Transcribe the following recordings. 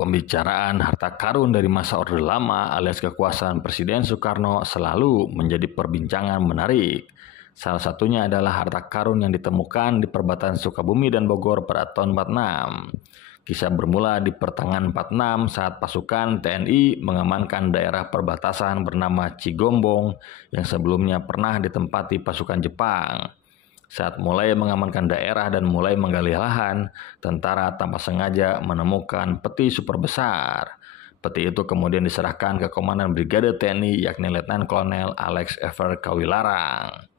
Pembicaraan harta karun dari masa Orde Lama alias kekuasaan Presiden Soekarno selalu menjadi perbincangan menarik. Salah satunya adalah harta karun yang ditemukan di perbatasan Sukabumi dan Bogor pada tahun 46. Kisah bermula di pertengahan 46 saat pasukan TNI mengamankan daerah perbatasan bernama Cigombong yang sebelumnya pernah ditempati pasukan Jepang. Saat mulai mengamankan daerah dan mulai menggali lahan, tentara tanpa sengaja menemukan peti super besar. Peti itu kemudian diserahkan ke Komandan Brigade TNI yakni Letnan Kolonel Alex Ever Kawilarang.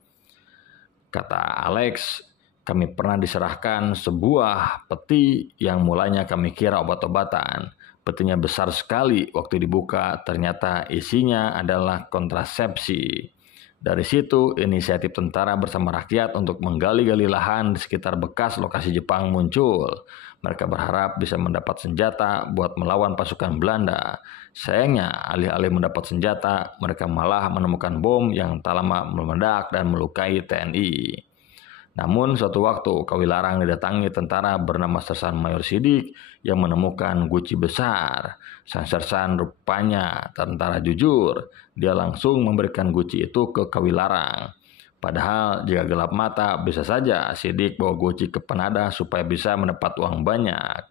Kata Alex, kami pernah diserahkan sebuah peti yang mulanya kami kira obat-obatan. Petinya besar sekali, waktu dibuka ternyata isinya adalah kontrasepsi. Dari situ, inisiatif tentara bersama rakyat untuk menggali-gali lahan di sekitar bekas lokasi Jepang muncul. Mereka berharap bisa mendapat senjata buat melawan pasukan Belanda. Sayangnya, alih-alih mendapat senjata, mereka malah menemukan bom yang tak lama meledak dan melukai TNI. Namun suatu waktu Kawilarang didatangi tentara bernama Sersan Mayor Sidik yang menemukan guci besar. Sang Sersan rupanya tentara jujur. Dia langsung memberikan guci itu ke Kawilarang. Padahal jika gelap mata bisa saja Sidik bawa guci ke Penada supaya bisa mendapat uang banyak.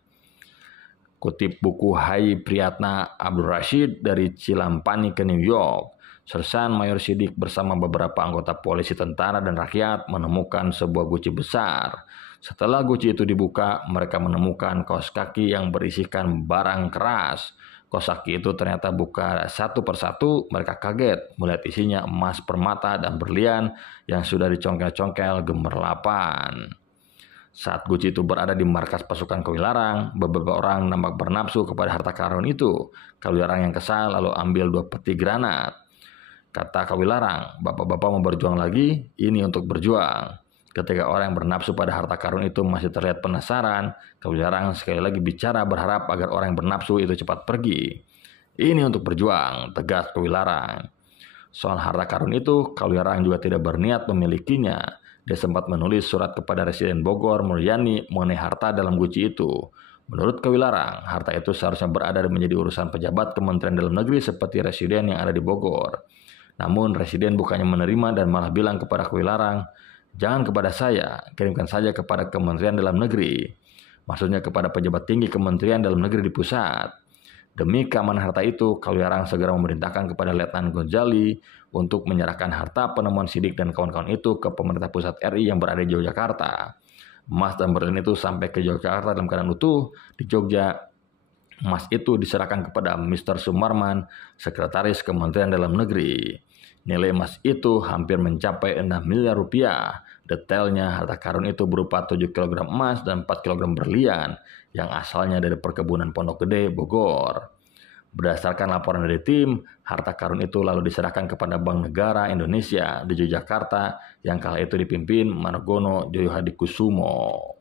Kutip buku Hai Priyatna Abdul Rashid dari Cilampani ke New York. Sersan Mayor Sidik bersama beberapa anggota polisi, tentara, dan rakyat menemukan sebuah guci besar. Setelah guci itu dibuka, mereka menemukan kaos kaki yang berisikan barang keras. Kaos kaki itu ternyata buka satu persatu. Mereka kaget melihat isinya emas permata dan berlian yang sudah dicongkel-congkel gemerlapan. Saat guci itu berada di markas pasukan Kawilarang, beberapa orang nampak bernafsu kepada harta karun itu. Kawilarang yang kesal lalu ambil 2 peti granat. Kata Kawilarang, bapak-bapak mau berjuang lagi, ini untuk berjuang. Ketika orang yang bernafsu pada harta karun itu masih terlihat penasaran, Kawilarang sekali lagi bicara berharap agar orang yang bernafsu itu cepat pergi. Ini untuk berjuang, tegas Kawilarang. Soal harta karun itu, Kawilarang juga tidak berniat memilikinya. Dia sempat menulis surat kepada Residen Bogor, Mulyani, mengenai harta dalam guci itu. Menurut Kawilarang, harta itu seharusnya berada dan menjadi urusan pejabat Kementerian Dalam Negeri seperti Residen yang ada di Bogor. Namun Residen bukannya menerima dan malah bilang kepada Kawilarang, jangan kepada saya, kirimkan saja kepada Kementerian Dalam Negeri. Maksudnya kepada pejabat tinggi Kementerian Dalam Negeri di pusat. Demi keamanan harta itu, Kawilarang segera memerintahkan kepada Letnan Gonjali untuk menyerahkan harta penemuan Sidik dan kawan-kawan itu ke pemerintah pusat RI yang berada di Yogyakarta. Emas dan berlian itu sampai ke Yogyakarta dalam keadaan utuh. Di Jogja, emas itu diserahkan kepada Mr. Sumarman, Sekretaris Kementerian Dalam Negeri. Nilai emas itu hampir mencapai 6 miliar rupiah. Detailnya, harta karun itu berupa 7 kg emas dan 4 kg berlian yang asalnya dari perkebunan Pondok Gede, Bogor. Berdasarkan laporan dari tim, harta karun itu lalu diserahkan kepada Bank Negara Indonesia di Yogyakarta yang kala itu dipimpin Margono Joyohadikusumo.